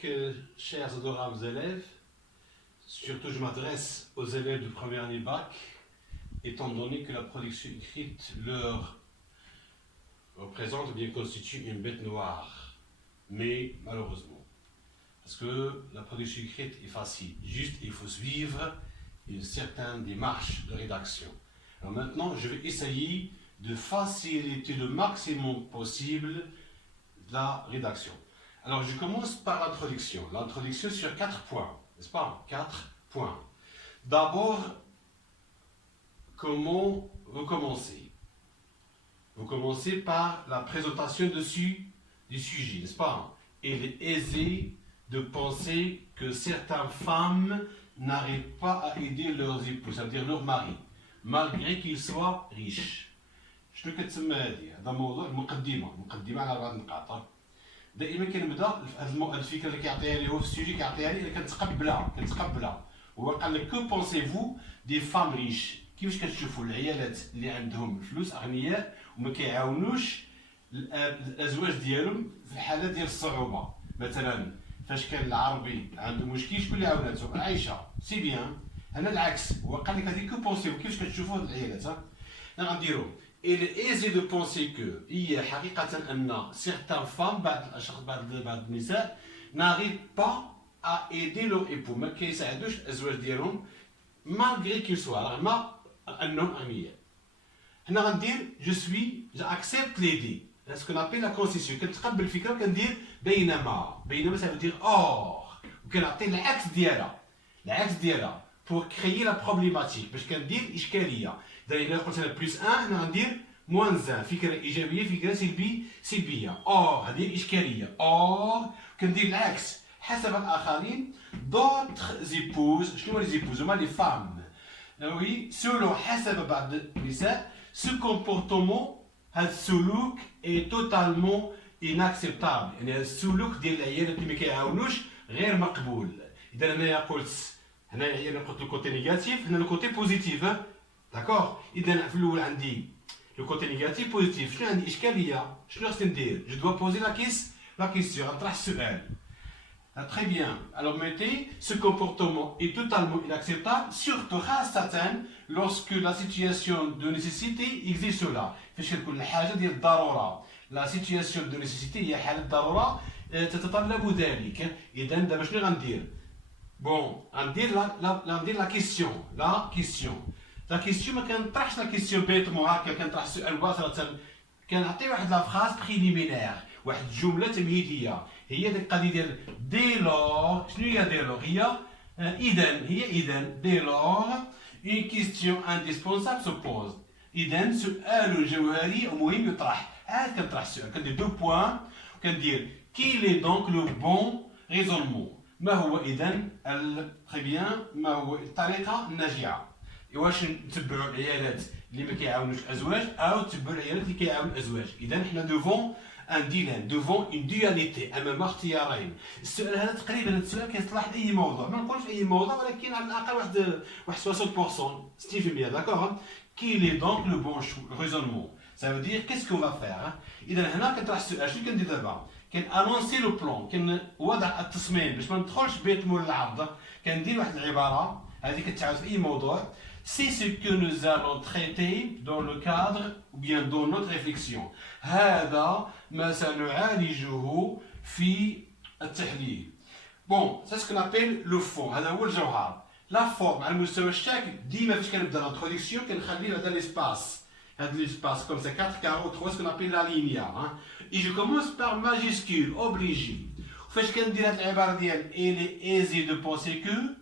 Donc, chers adorables élèves, surtout je m'adresse aux élèves du premier année bac, étant donné que la production écrite leur représente ou bien constitue une bête noire, mais malheureusement, parce que la production écrite est facile, juste il faut suivre une certaine démarche de rédaction. Alors maintenant, je vais essayer de faciliter le maximum possible la rédaction. Alors je commence par l'introduction. L'introduction sur 4 points, n'est-ce pas? 4 points. D'abord, comment vous commencez? Vous commencez par la présentation du sujet, n'est-ce pas? Il est aisé de penser que certaines femmes n'arrivent pas à aider leurs époux, c'est-à-dire leur mari, malgré qu'ils soient riches. شنو كتسمى هذه؟ هذا موضوع مقدمة على 4 نقاط. دائما كنبدا هذه الفكره اللي كيعطيها لي هو في السوجي كيعطيها لي كنتقبلها هو قال لك كو بونسيفو دي فام ريش، كيفاش كتشوفوا العيالات اللي عندهم فلوس اغنياء وما كيعاونوش الازواج ديالهم في الحاله ديال الصعوبه. مثلا فاش كان العربي عنده مشكل شكون اللي عاوناتو؟ عايشه سي بيان. هنا العكس، هو قال لك هذيك كو بونسيفو كيفاش كتشوفوا هاد العيالات. انا غنديرو Il est aisé de penser que certaines femmes n'arrivent pas à aider leur époux, malgré qu'ils soient j'accepte l'aider. C'est ce qu'on appelle la concession. Ça veut dire or. Pour créer la problématique. Parce qu'on dit إشكالية. إذا قلت لنا بلس 1 هنا غندير موان 1 فكرة إيجابية فكرة سلبية. أور هذه إشكالية. أور كندير العكس حسب الآخرين. d'autres épouses. شنو هما لي زيبوز؟ هما لي فام. وي سولو حسب بعض النساء ce comportement هذا السلوك est totalement inacceptable. يعني هذا السلوك ديال العيالات اللي ما كيعاونوش غير مقبول. إذا هنايا قلت هنايا قلت الكوتي نيجاتيف، هنا الكوتي بوزيتيف. داكور؟ إذا في الأول عندي لو كوتي نيجاتيف بوزيتيف، شنو عندي إشكالية؟ شنو خصني ندير؟ جو دوا بوزي لا كيسيون، نطرح السؤال. Très bien. Alors mettez, ce comportement est totalement inacceptable, surtout خاصة lorsque la situation de nécessité exige cela. فاش كتكون الحاجة ديال الضرورة. La situation de nécessité هي حالة ضرورة تتطلب ذلك. إذا دابا شنو غندير؟ بون غندير la question. La question ما كنطرحش لا كيسيون بيتمون هكا، كنطرح سؤال مباشرة، كنعطي واحد لا فراز بريليمينير، واحد الجملة تمهيدية، هي ديك القضية ديال دي لور. شنو هي دي لور؟ هي إذا دي لور اون كيستيون انديسبونسابل سو بوز. إذا سؤال جوهري مهم يطرح. عاد كنطرح السؤال، كندير دو بوان وكندير كيل اي دونك لو بون ريزونمون. ما هو إذا تري بيان، ما هو الطريقة الناجعة؟ واش نتبعوا العيالات اللي ما كيعاونوش الازواج او نتبعوا العيالات اللي كيعاونوا الازواج؟ اذا حنا دوفون ان ديلان، دوفون اون دواليتي، امام اختيارين. السؤال هذا تقريبا السؤال كيصلح لاي موضوع، ما نقولش اي موضوع، ولكن على الاقل واحد 60% 60%. داكوغ؟ كي لي دونك لو بون ريزونمون، ça veut dire qu'est-ce qu'on va faire. اذا هنا كنطرح السؤال، شنو كندير دابا؟ كنانونسي لو بلون، كنوضع التصميم باش ما ندخلش بيت مول العرض. كندير واحد العباره هذه كتعاود في اي موضوع. C'est ce que nous allons traiter dans le cadre ou bien dans notre réflexion. هذا ما سنعالجه في التحليل. Bon, c'est ce qu'on appelle le fond. هذا هو الجوهر. La forme على المستوى الشكل ديما فاش كنبدا l'introduction كنخلي هذا l'espace. هذا l'espace comme c'est 4 carreaux 3 ce qu'on appelle la linéa. Et je commence par majuscule obligé. فاش كندير هذه العبارة ديال il est aisé de penser que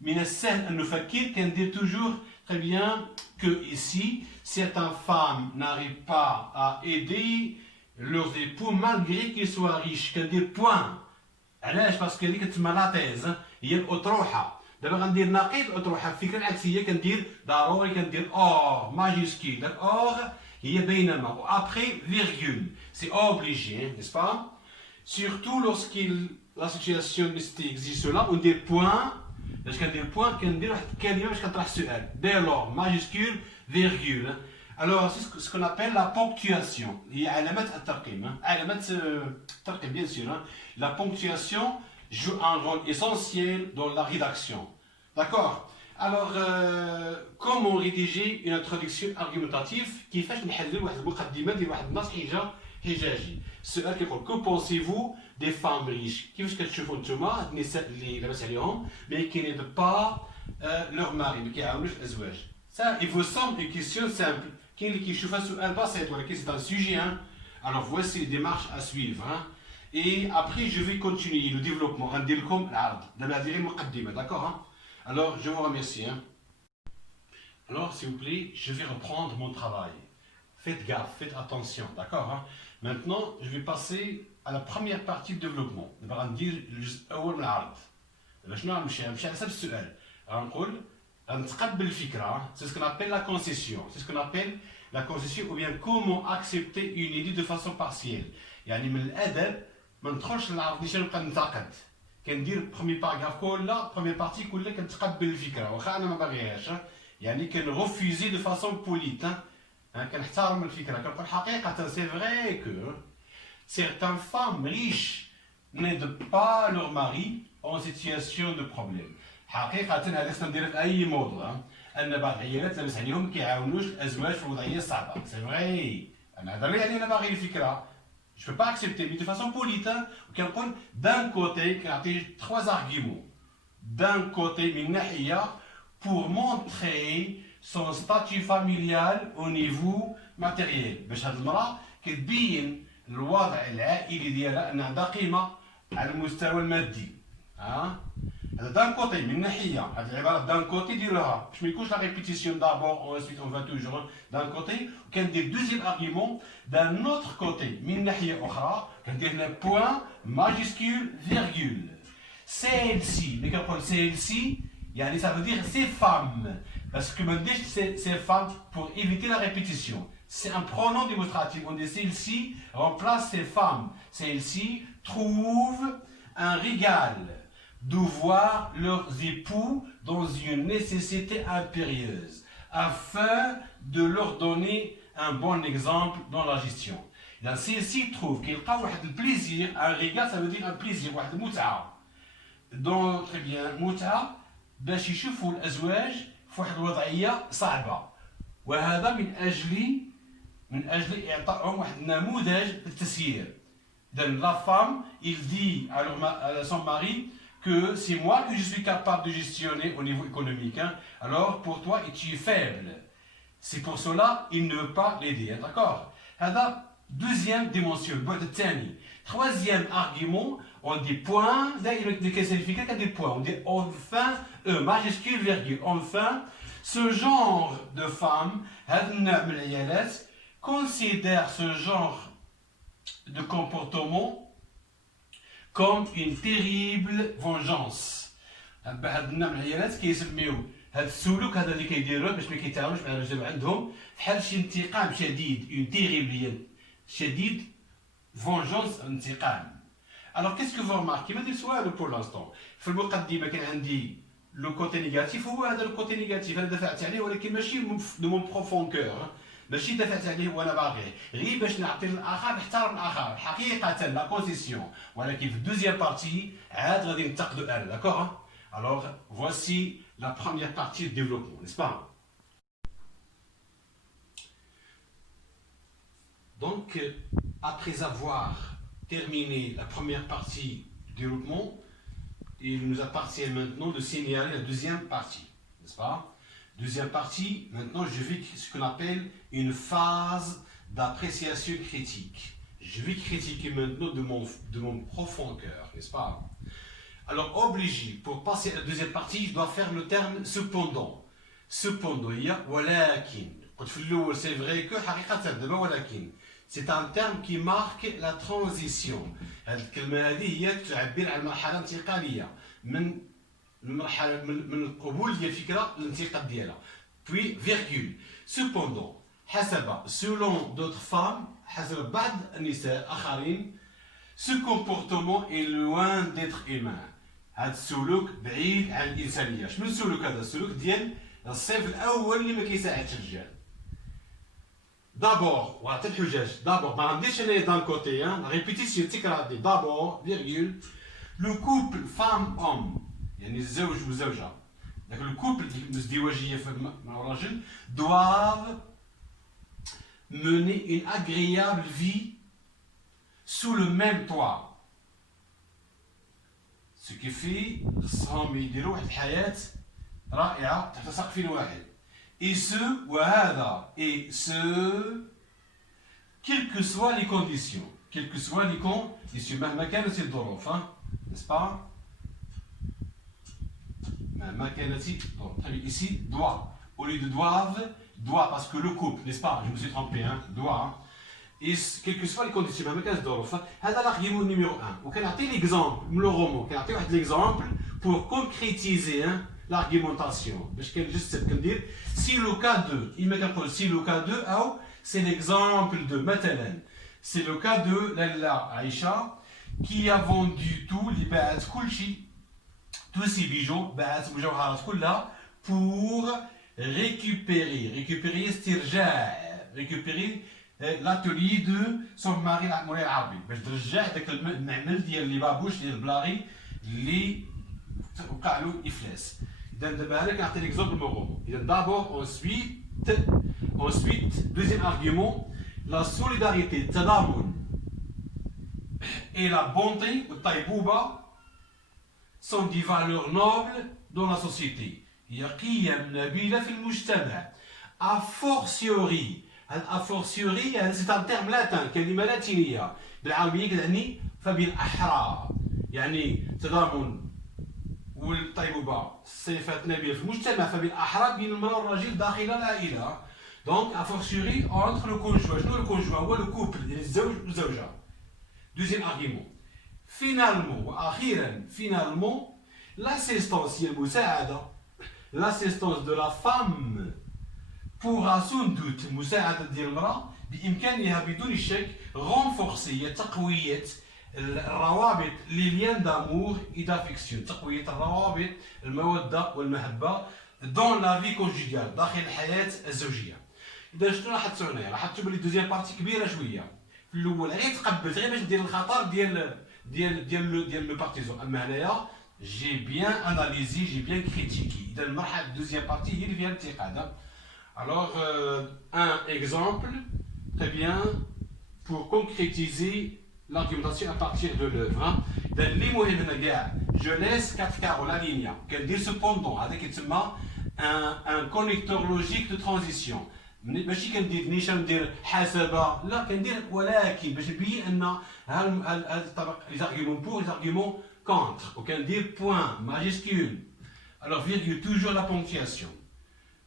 من السهل أن نفكر كندير toujours très bien que ici certaines femmes n'arrivent pas à aider leurs époux malgré qu'ils soient riches. كندير point. علاش؟ باسكو هذيك كتسمى لا تيز، هي الأطروحة. دابا غندير نقيض الأطروحة، الفكرة العكسية كندير ضروري كندير or majuscule. داك or هي بينما و après virgule. C'est obligé, n'est-ce pas? Surtout lorsque la situation exige cela, on dit point. باش كندير بوان كندير واحد الكلمه باش كنطرح السؤال. dès lors majuscule virgule. Alors c'est ce qu'on appelle la ponctuation. هي علامات الترقيم. علامات الترقيم bien sûr. La ponctuation joue un rôle essentiel dans la rédaction. D'accord? Alors, comment rédiger une introduction argumentative كيفاش نحلل واحد المقدمة ديال واحد النص حجاجي. السؤال كيقول كو بونسيفو دي فام ريش كيفاش كتشوفوا نتوما النساء اللي لاباس عليهم ما يكينيد با لور ماري ما كيعاونوش الازواج. Ça, il vous semble une question simple. كاين اللي كيشوفها سؤال بسيط ولكن c'est un sujet. Hein? Alors voici les démarches à suivre. Hein? Et après je vais continuer le développement. غندير لكم العرض. دابا غادي غير مقدمة. D'accord? Hein? Alors je vous remercie. Hein? Alors s'il vous plaît, je vais reprendre mon travail. Faites gaffe, faites attention. D'accord? Hein? Maintenant, je vais passer à la première partie du développement. دابا غندير الجزء الأول من العرض. دابا شنو غنمشي على حسب السؤال. غنقول غنتقبل الفكرة. C'est ce qu'on appelle la concession. C'est ce qu'on appelle la concession ou bien comment accepter une idée de façon partielle. يعني من الأدب ما ندخلش للعرض نيشان نبقى ننتقد. كندير بروميير باراغراف كلها بروميير بارتي كلها كنتقبل الفكرة واخا أنا ما باغيهاش. يعني كنغوفيزي دو فاسون بوليت. كنحترم الفكرة كنقول حقيقة سي فري كو certaines femmes riches n'aident pas leur mari en situation de problème. حقيقة هذا ندير في أي موضوع أن بعض العيالات لاباس عليهم ما كيعاونوش الأزواج في الوضعية الصعبة. سي فري أنا هذا اللي أنا باغي الفكرة. Je peux pas accepter mais de façon polite. وكنقول d'un côté كنعطي 3 arguments. D'un côté من ناحية pour montrer son statut familial au niveau matériel. باش هاد المرأة كتبين الوضع العائلي ديالها أن عندها قيمة على المستوى المادي. هذا دان كوتي من ناحية هذه العبارة دان كوتي ديروها باش ما يكونش لا ريبيتيسيون دابور انسويت اون فا توجور دان كوتي وكندير دوزيام ارغيومون دان اوتر كوتي من ناحية أخرى كندير هنا بوان ماجيسكول فيرغول. celle-ci ملي كنقول celle-ci يعني ça veut dire ces femmes parce que ما نديرش ces femmes pour éviter la répétition. C'est un pronom démonstratif. On dit celle-ci remplace ces femmes. Celle-ci trouve un régal de voir leurs époux dans une nécessité impérieuse afin de leur donner un bon exemple dans la gestion. Celle-ci trouve qu'il y a un plaisir, un régal ça veut dire un plaisir, une متعة. Donc très bien, متعة باش يشوفوا الأزواج في واحد الوضعية صعبة. وهذا من أجل إعطائهم واحد النموذج في التسيير. Donc la femme, il dit à son mari que c'est moi que je suis capable de gestionner au niveau économique. Hein. Alors pour toi, tu es faible. C'est pour cela il ne veut pas l'aider. Hein, d'accord? هذا deuxième dimension, البعد الثاني. Troisième argument, on dit point, de quel significat qu'il y a des points. On dit enfin, majuscule, virgule. Enfin, ce genre de femme, considère ce genre de comportement comme une terrible vengeance. هاد النوع من العيالات كيسميو هاد السلوك هذا اللي كيديروه باش ما كيتعاونوش مع الرجال عندهم بحال شي انتقام شديد اون تيريبل شديد vengeance انتقام. Alors qu'est-ce que vous remarquez؟ ما دير سؤال pour l'instant. في المقدمة كان عندي لو كوتي نيجاتيف هو هذا لو كوتي نيجاتيف انا دافعت عليه ولكن ماشي دو مون بروفون كور. ماشي دافعت عليه وانا باغيه غير باش نعطي للاخر نحترم الاخر حقيقه لا كونسيسيون ولكن في الدوزيام بارتي عاد غادي ننتقدوا انا. داكور. Alors voici la première partie du développement, n'est-ce pas? Donc après avoir terminé la première partie du développement, il nous appartient maintenant de signaler la deuxième partie, n'est-ce pas? Deuxième partie, maintenant je vais ce qu'on appelle une phase d'appréciation critique. Je vais critiquer maintenant de mon profond cœur, n'est-ce pas? Alors obligé, pour passer à la deuxième partie, je dois faire le terme cependant. Cependant, il y a walakin. C'est vrai que walakin. C'est un terme qui marque la transition. الكلمة هذه هي تعبر عن مرحلة انتقالية من المرحلة من القبول ديال الفكرة للانتقاد ديالها. Puis virgule. Cependant, حسب selon d'autres femmes, حسب بعض النساء آخرين, ce comportement est loin d'être humain. هذا السلوك بعيد عن الإنسانية. شنو السلوك هذا؟ السلوك ديال الصنف الأول اللي ما كيساعدش الرجال. D'abord, وعطي الحجاج. D'abord, ما غنديرش أنا d'un côté, la répétition التكرار دي. D'abord, virgule. Le couple femme-homme, يعني الزوج والزوجة. Donc le couple الازدواجية مع الرجل doivent mener une agréable vie sous le même toit. Ce qui fait خصهم يديروا واحد الحياة رائعة تحت سقف واحد. Et ce, quelles que soient les conditions. Quelles que soient les conditions. مهما كانت الظروف, n'est-ce pas? مهما كانت الظروف. Très bien. Ici, doit. Au lieu de doivent, doit, parce que le couple, n'est-ce pas? Je me suis trompé, doit. Et quelles que soient les conditions, مهما كانت الظروف. هذا l'argument numéro 1. وكنعطي l'exemple من le roman. كنعطي واحد l'exemple pour concrétiser l'argumentation. باش كنجسد كندير si le cas 2. إما كنقول si le cas 2 أو c'est l'exemple de مثلا. C'est le cas de Lalla Aïcha qui a vendu tout, اللي باعت كل شيء. Tous ces bijoux, باعت مجوهرات كلها pour récupérer récupérer l'atelier de son mari مولاي العربي باش ترجع داك المعمل ديال لي بابوش ديال البلاغي اللي وقع له افلاس. اذا دابا هنا كنعطي ليكزومبل من رومون. اذا دابور ensuite deuxième argument, la solidarité, التضامن et la bonté والطيبوبة sont des valeurs nobles dans la société. هي قيم نبيلة في المجتمع. A fortiori, c'est un terme latin, كلمة لاتينية بالعربية كتعني فبالأحرى. يعني تضامن والطيبوبة صفات نبيلة في المجتمع فبالأحرى بين المرأة والرجل داخل العائلة. Donc a fortiori entre le conjoint. شنو الكونجوان؟ هو le couple, الزوج والزوجة. Deuxième argument. Finalement, وأخيرا finalement, l'assistance هي المساعدة. L'assistance de la femme pourra sans doute مساعدة ديال المرأة بإمكانها بدون شك renforcer تقوية الروابط les liens d'amour et d'affection. تقوية الروابط المودة والمحبة dans la vie conjugale داخل الحياة الزوجية. إذا شنو لاحظتوا هنايا؟ لاحظتوا بلي الدوزيام بارتي كبيرة شوية. في الأول غير تقبلت غير باش دير الخطر ديال لو بارتيزون. أما هنايا j'ai bien analysé, j'ai bien critiqué. إذا المرحلة الدوزيام بارتي هي اللي فيها الانتقاد. Alors, un exemple, très bien, pour concrétiser l'argumentation à partir de l'œuvre. Je laisse 4 carreaux, la ligne. Qu'elle dit cependant, avec un connecteur logique de transition. ماشي كندير نيش ندير حسبه لا كندير ولكن باش نبين ان هذا الطرق les arguments pour les arguments contre وكندير point majuscule alors virgule toujours la ponctuation.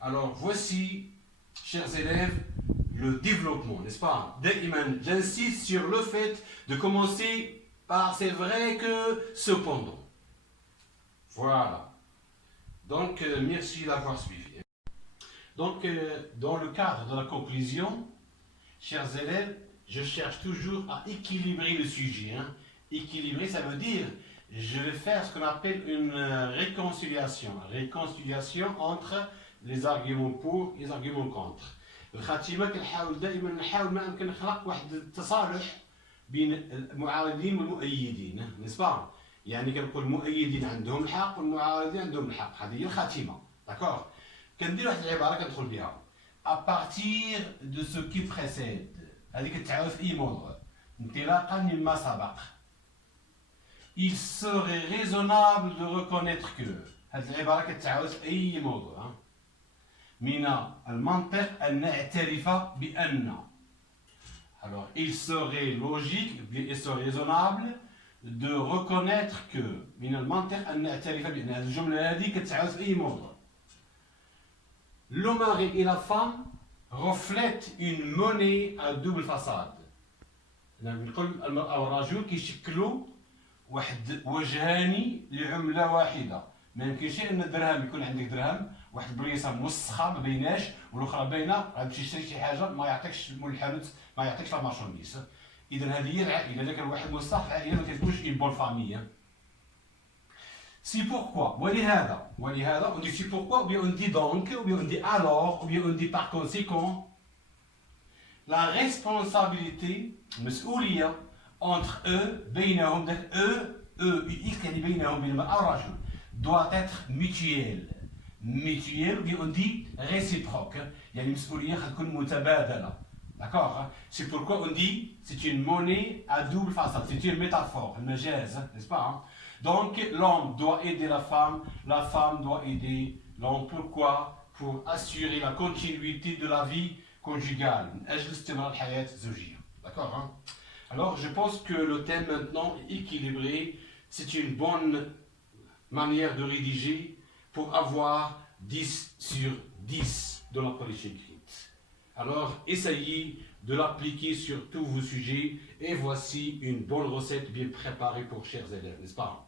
Alors voici chers élèves le développement, n'est-ce pas? J'insiste sur le fait de commencer par c'est vrai que cependant. Voilà. Donc merci d'avoir suivi. Donc, dans le cadre de la conclusion, chers élèves, je cherche toujours à équilibrer le sujet. Équilibrer, ça veut dire, je vais faire ce qu'on appelle une réconciliation. Réconciliation entre les arguments pour et les arguments contre. الخاتمة كنحاول دائما ما أمكن نخلق واحد التصالح بين المعارضين والمؤيدين، نسبة؟ يعني كنقول المؤيدين عندهم الحق والمعارضين عندهم الحق، هذه هي الخاتمة، داكوغ؟ كندير واحد العباره كندخل بها à partir de ce qui précède هذيك كتعاود في اي موضوع انطلاقا مما سبق il serait raisonnable de reconnaître que هذه العباره كتعاود في اي موضوع من المنطق ان نعترف بان alors il serait logique il serait raisonnable de reconnaître que من المنطق ان نعترف بان هذه الجمله هذه كتعاود في اي موضوع. Le mari et la femme reflètent une monnaie à double façade. نقول المرأة والرجل كيشكلوا واحد وجهاني لعملة واحدة. ما يمكنش ان الدرهم يكون عندك درهم واحد البليصة موسخة ما بيناش والاخرى باينة غتمشي تشري شي حاجة ما يعطيكش مول الحانوت ما يعطيكش لا مارشانديز. إذا هذه هي العائلة. إذا كان واحد موسخ العائلة ما كتكونش une bonne famille. C'est pourquoi, ولهذا, on dit c'est pourquoi, ou bien on dit donc, ou bien on dit alors, ou bien on dit par conséquent, la responsabilité, مسؤولية, entre eux, بينهم, eux, EUX يعني بينهم بين المرأة والرجل doit être mutuel. Mutuel ou bien on dit réciproque. يعني مسؤولية تكون متبادلة. D'accord hein? C'est pourquoi on dit c'est une monnaie à double façade. C'est une métaphore, un majaz, n'est-ce pas hein? Donc l'homme doit aider la femme doit aider l'homme. Pourquoi? Pour assurer la continuité de la vie conjugale. D'accord hein? Alors je pense que le thème maintenant est équilibré. C'est une bonne manière de rédiger pour avoir 10 sur 10 de la police écrite. Alors essayez de l'appliquer sur tous vos sujets et voici une bonne recette bien préparée pour chers élèves, n'est-ce pas?